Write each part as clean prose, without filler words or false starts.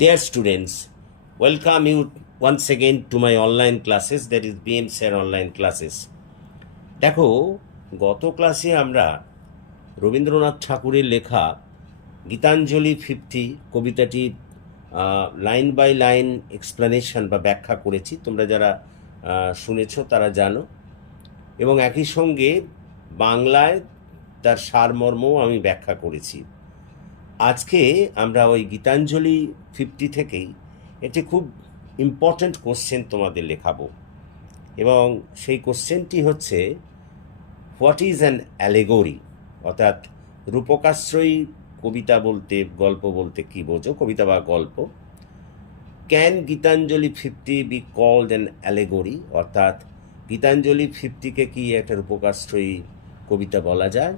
Dear students, welcome you once again to my online classes, that is bmsironlineclasses. দেখো, গত ক্লাসে আমরা রবীন্দ্রনাথ ঠাকুরের লেখা গীতাঞ্জলি 50 কবিতাটি লাইন বাই লাইন এক্সপ্লেনেশন বা ব্যাখ্যা করেছি। তোমরা যারা শুনেছ তারা জানো, এবং একই সঙ্গে বাংলায় তার সারমর্মও আমি ব্যাখ্যা করেছি। আজকে আমরা ওই গীতাঞ্জলি 50 থেকেই একটি খুব ইম্পর্ট্যান্ট কোশ্চেন তোমাদের লেখাবো, এবং সেই কোশ্চেনটি হচ্ছে হোয়াট ইজ অ্যান অ্যালেগরি, অর্থাৎ রূপকাশ্রয়ী কবিতা বলতে, গল্প বলতে কী বোঝো, কবিতা বা গল্প। Can Gitanjali 50 be called an allegory, অর্থাৎ গীতাঞ্জলি 50কে কি একটা রূপকাশ্রয়ী কবিতা বলা যায়?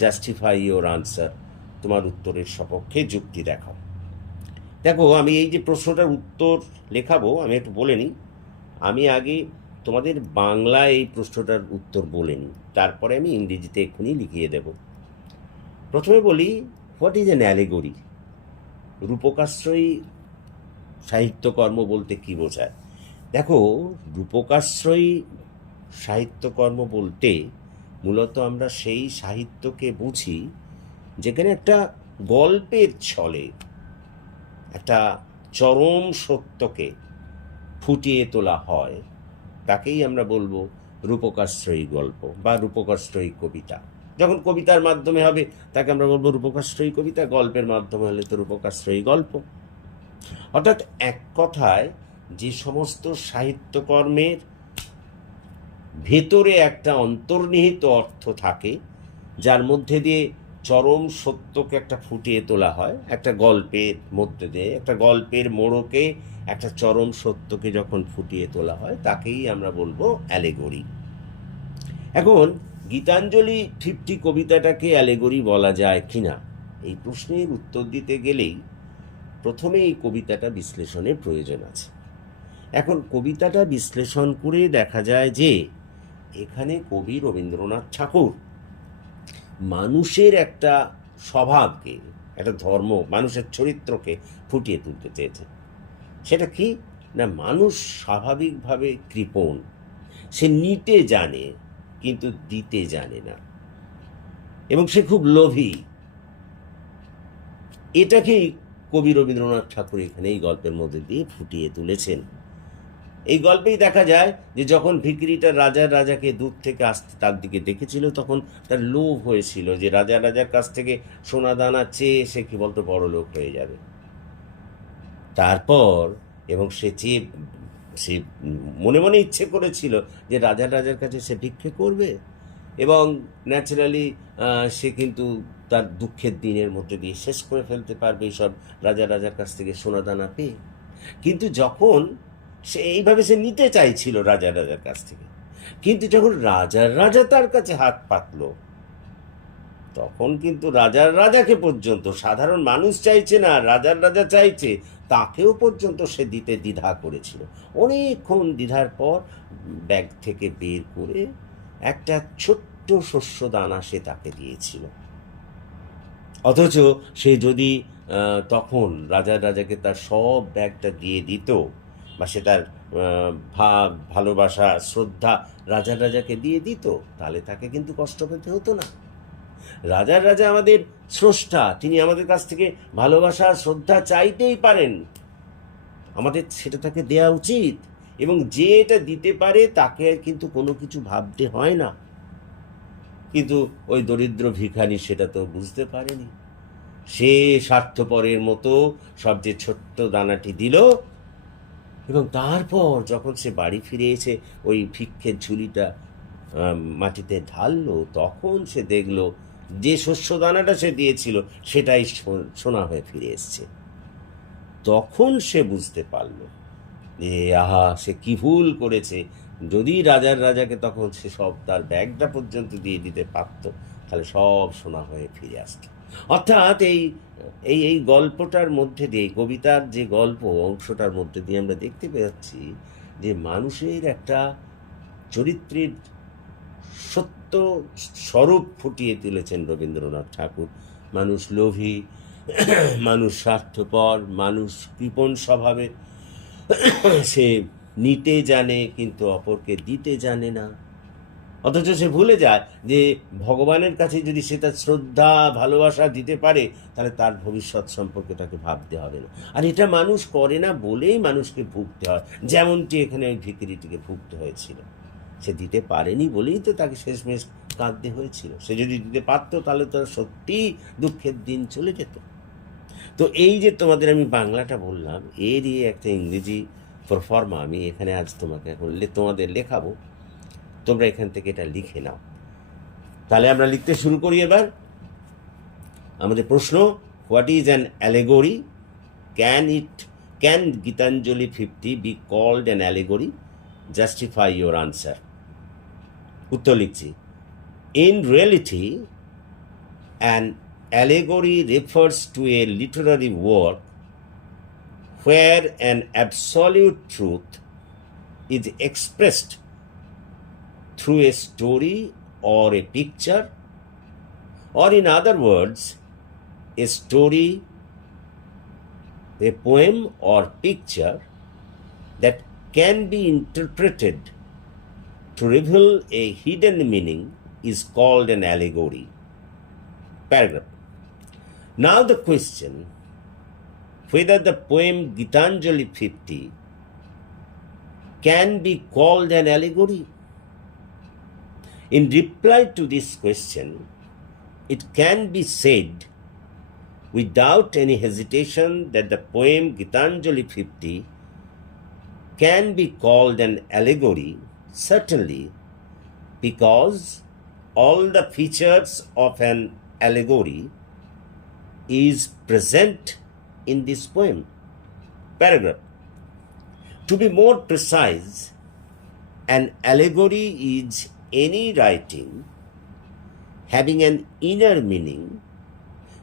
জাস্টিফাই ইওর আনসার, তোমার উত্তরের সপক্ষে যুক্তি দেখাও। দেখো, আমি এই যে প্রশ্নটার উত্তর লেখাবো, আমি একটু বলে নিই। আমি আগে তোমাদের বাংলায় এই প্রশ্নটার উত্তর বলে নিই, তারপরে আমি ইংরেজিতে এক্ষুনি লিখিয়ে দেব। প্রথমে বলি, হোয়াট ইজ অ্যান অ্যালেগরি? রূপকাশ্রয়ী সাহিত্যকর্ম বলতে কী বোঝায়? দেখো, রূপকাশ্রয়ী সাহিত্যকর্ম বলতে মূলত আমরা সেই সাহিত্যকে বুঝি যেখানে একটা গল্পের ছলে একটা চরম সত্যকে ফুটিয়ে তোলা হয়, তাকেই আমরা বলবো রূপকাশ্রয়ী গল্প বা রূপকাশ্রয়ী কবিতা। যখন কবিতার মাধ্যমে হবে তাকে আমরা বলবো রূপকাশ্রয়ী কবিতা, গল্পের মাধ্যমে হলে তো রূপকাশ্রয়ী গল্প। অর্থাৎ এক কথায়, যে সমস্ত সাহিত্যকর্মের ভেতরে একটা অন্তর্নিহিত অর্থ থাকে, যার মধ্যে দিয়ে চরম সত্যকে একটা ফুটিয়ে তোলা হয়, একটা গল্পের মধ্যে দিয়ে একটা গল্পের মোড়কে একটা চরম সত্যকে যখন ফুটিয়ে তোলা হয়, তাকেই আমরা বলবো অ্যালেগরি। এখন গীতাঞ্জলি 50 কবিতাটাকে অ্যালেগরি বলা যায় কিনা, এই প্রশ্নের উত্তর দিতে গেলেই প্রথমে এই কবিতাটা বিশ্লেষণের প্রয়োজন আছে। এখন কবিতাটা বিশ্লেষণ করে দেখা যায় যে এখানে কবি রবীন্দ্রনাথ ঠাকুর মানুষের একটা স্বভাবকে, একটা ধর্ম, মানুষের চরিত্রকে ফুটিয়ে তুলতে চেয়েছে। সেটা কি না, মানুষ স্বাভাবিকভাবে কৃপণ, সে নিতে জানে কিন্তু দিতে জানে না, এবং সে খুব লোভী। এটাকেই কবি রবীন্দ্রনাথ ঠাকুর এখানে এই গল্পের মধ্যে দিয়ে ফুটিয়ে তুলেছেন। এই গল্পেই দেখা যায় যে যখন ভিখিরিটা রাজাকে দূর থেকে আসতে তার দিকে দেখেছিল, তখন তার লোভ হয়েছিল যে রাজার কাছ থেকে সোনা দানা চেয়ে সে কি বলতো বড় লোক হয়ে যাবে। তারপর এবং সে মনে মনে ইচ্ছে করেছিল যে রাজার কাছে সে ভিক্ষে করবে, এবং ন্যাচারালি সে কিন্তু তার দুঃখের দিনের মধ্যে দিয়ে শেষ করে ফেলতে পারবে এইসব রাজার কাছ থেকে সোনা দানা পেয়ে। কিন্তু যখন সে এইভাবে সে নিতে চাইছিল রাজার কাছ থেকে, কিন্তু যখন রাজা তার কাছে হাত পাতল, তখন কিন্তু রাজাকে পর্যন্ত, সাধারণ মানুষ চাইছে না, রাজা চাইছে, তাকেও পর্যন্ত সে দিতে দ্বিধা করেছিল। অনেকক্ষণ দ্বিধার পর ব্যাগ থেকে বের করে একটা ছোট্ট শস্য দানা সে তাকে দিয়েছিল। অথচ সে যদি তখন রাজাকে তার সব ব্যাগটা দিয়ে দিত, বা সে তার ভালোবাসা, শ্রদ্ধা রাজাকে দিয়ে দিত, তাহলে তাকে কিন্তু কষ্ট পেতে হতো না। রাজা আমাদের স্রষ্টা, তিনি আমাদের কাছ থেকে ভালোবাসা, শ্রদ্ধা চাইতেই পারেন, আমাদের সেটা তাকে দেওয়া উচিত। এবং যে এটা দিতে পারে তাকে কিন্তু কোনো কিছু ভাবতে হয় না। কিন্তু ওই দরিদ্র ভিখারি সেটা তো বুঝতে পারেনি। সে স্বার্থপরের মতো সবচেয়ে ছোট্ট দানাটি দিল, এবং তারপর যখন সে বাড়ি ফিরে এসে ওই ভিক্ষের ঝুলিটা মাটিতে ঢাললো, তখন সে দেখলো যে শস্য দানাটা সে দিয়েছিল সেটাই সোনা হয়ে ফিরে এসছে। তখন সে বুঝতে পারল যে আহা, সে কি ভুল করেছে। যদি রাজাকে তখন সে সব তার ব্যাগটা পর্যন্ত দিয়ে দিতে পারত, তাহলে সব সোনা হয়ে ফিরে আসত। অর্থাৎ এই গল্পটার মধ্যে দিয়ে, কবিতার যে গল্প অংশটার মধ্যে দিয়ে আমরা দেখতে পাচ্ছি যে মানুষের একটা চরিত্রের সত্য স্বরূপ ফুটিয়ে তুলেছেন রবীন্দ্রনাথ ঠাকুর। মানুষ লোভী, মানুষ স্বার্থপর, মানুষ কৃপণ স্বভাবের, সে নিতে জানে কিন্তু অপরকে দিতে জানে না। অথচ সে ভুলে যায় যে ভগবানের কাছে যদি সে তার শ্রদ্ধা ভালোবাসা দিতে পারে, তাহলে তার ভবিষ্যৎ সম্পর্কে তাকে ভাবতে হবে না। আর এটা মানুষ করে না বলেই মানুষকে ভুগতে হয়, যেমনটি এখানে ওই ভিখিরিটিকে ভুগতে হয়েছিল। সে দিতে পারেনি বলেই তো তাকে শেষমেশ কাঁদতে হয়েছিল। সে যদি দিতে পারতো তাহলে তার সত্যিই দুঃখের দিন চলে যেত। তো এই যে তোমাদের আমি বাংলাটা বললাম, এরই একটা ইংরেজি প্রফর্মা আমি এখানে আজ তোমাকে তোমাদের লেখাবো। তোমরা এখান থেকে এটা লিখে নাও। তাহলে আমরা লিখতে শুরু করি এবার। আমাদের প্রশ্ন, what is an allegory? Can Gitanjali 50 be called an allegory? Justify your answer. উত্তর লিখছি। In reality an allegory refers to a literary work where an absolute truth is expressed through a story or a picture, or in other words, a story, a poem or picture that can be interpreted to reveal a hidden meaning is called an allegory. Paragraph. Now the question, whether the poem Gitanjali50 can be called an allegory? In reply to this question, it can be said without any hesitation that the poem Gitanjali50 can be called an allegory, certainly, because all the features of an allegory is present in this poem. Paragraph. To be more precise, an allegory is any writing having an inner meaning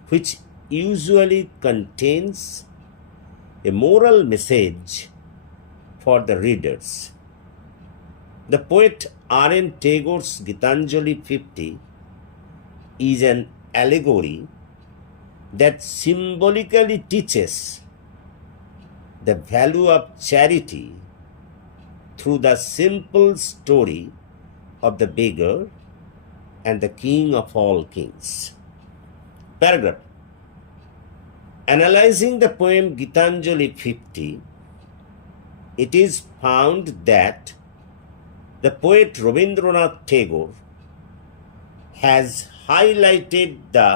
which usually contains a moral message for the readers. The poet R.N. Tagore's Gitanjali50 is an allegory that symbolically teaches the value of charity through the simple story of the beggar and the king of all kings. Paragraph. Analyzing the poem Gitanjali50, it is found that the poet Rabindranath Tagore has highlighted the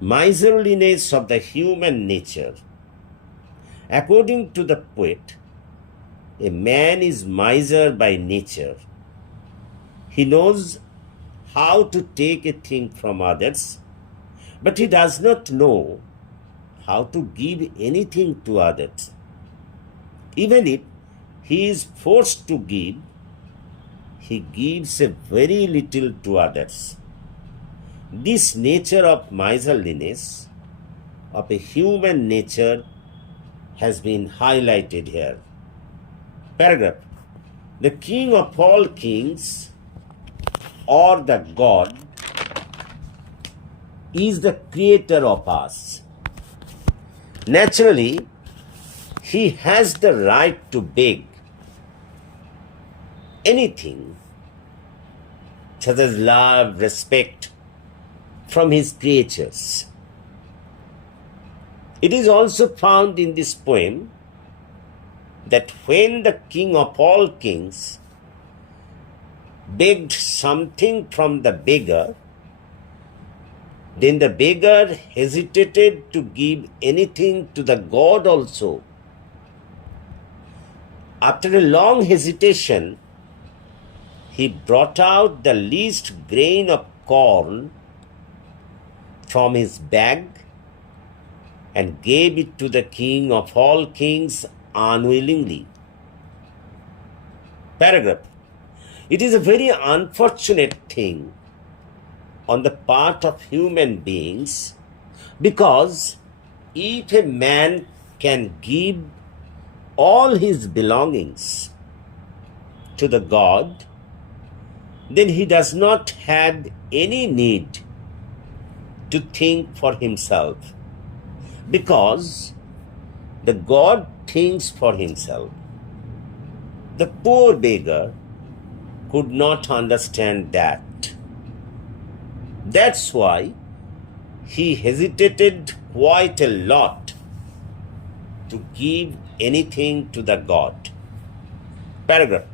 miserliness of the human nature. According to the poet, a man is miser by nature. He knows how to take a thing from others, but he does not know how to give anything to others. Even if he is forced to give, he gives a very little to others. This nature of miserliness, of a human nature, has been highlighted here. Paragraph. The king of all kings, or the God, is the creator of us. Naturally, he has the right to beg anything, such as love, respect, from his creatures. It is also found in this poem that when the king of all kings begged something from the beggar, then the beggar hesitated to give anything to the god also. After a long hesitation, he brought out the least grain of corn from his bag and gave it to the king of all kings unwillingly. Paragraph. It is a very unfortunate thing on the part of human beings, because if a man can give all his belongings to the God, then he does not have any need to think for himself. because the God thinks for himself. The poor beggar could not understand that. That's why he hesitated quite a lot to give anything to the God. Paragraph.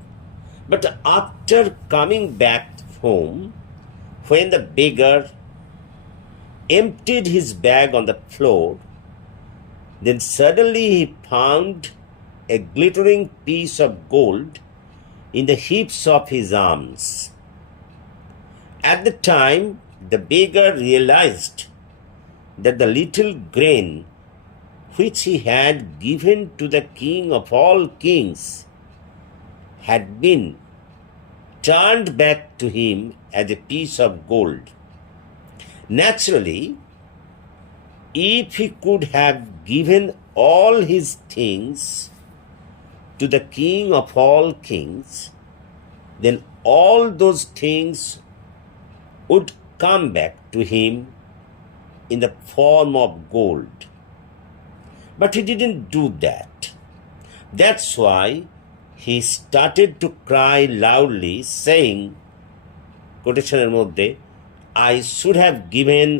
But after coming back home, when the beggar emptied his bag on the floor, then suddenly he found a glittering piece of gold in the hips of his arms. At the time, the beggar realized that the little grain which he had given to the King of all kings had been turned back to him as a piece of gold. Naturally, if he could have given all his things to the King of all kings, then all those things would come back to him in the form of gold. But he didn't do that. That's why he started to cry loudly, saying, quotationের মধ্যে, I should have given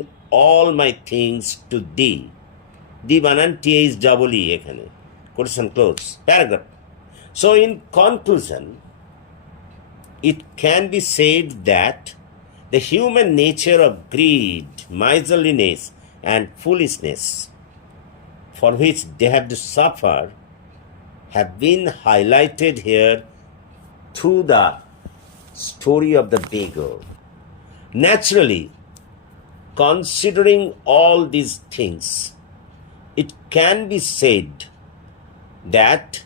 all my things to thee. Thee বানান THEE এখানে. Quotation close. Paragraph. So in conclusion, it can be said that the human nature of greed, miserliness, and foolishness, for which they have to suffer, have been highlighted here through the story of the beggar. Naturally, considering all these things, it can be said that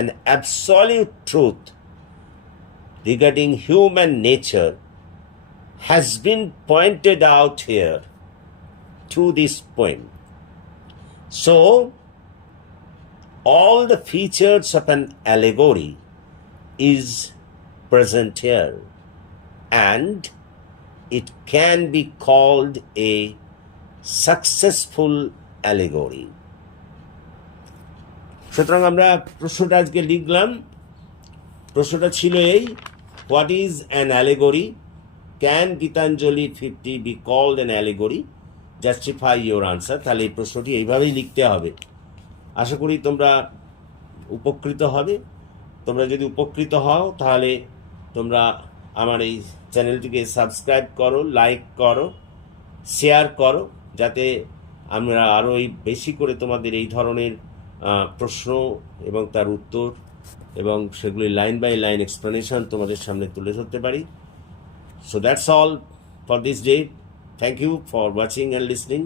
an absolute truth regarding human nature has been pointed out here to this point. So, all the features of an allegory is present here, and it can be called a successful allegory. সুতরাং আমরা প্রশ্নটা আজকে লিখলাম। প্রশ্নটা ছিল এই, what is an allegory? Can Gitanjali 50 be called an allegory? Justify your answer. তাহলে এই প্রশ্নটি এইভাবেই লিখতে হবে। আশা করি তোমরা উপকৃত হবে। তোমরা যদি উপকৃত হও তাহলে তোমরা আমার এই চ্যানেলটিকে সাবস্ক্রাইব করো, লাইক করো, শেয়ার করো, যাতে আমরা আরও বেশি করে তোমাদের এই ধরনের প্রশ্ন এবং তার উত্তর এবং সেগুলি লাইন বাই লাইন এক্সপ্লেনেশন তোমাদের সামনে তুলে ধরতে পারি। So that's all for this day. Thank you for watching and listening.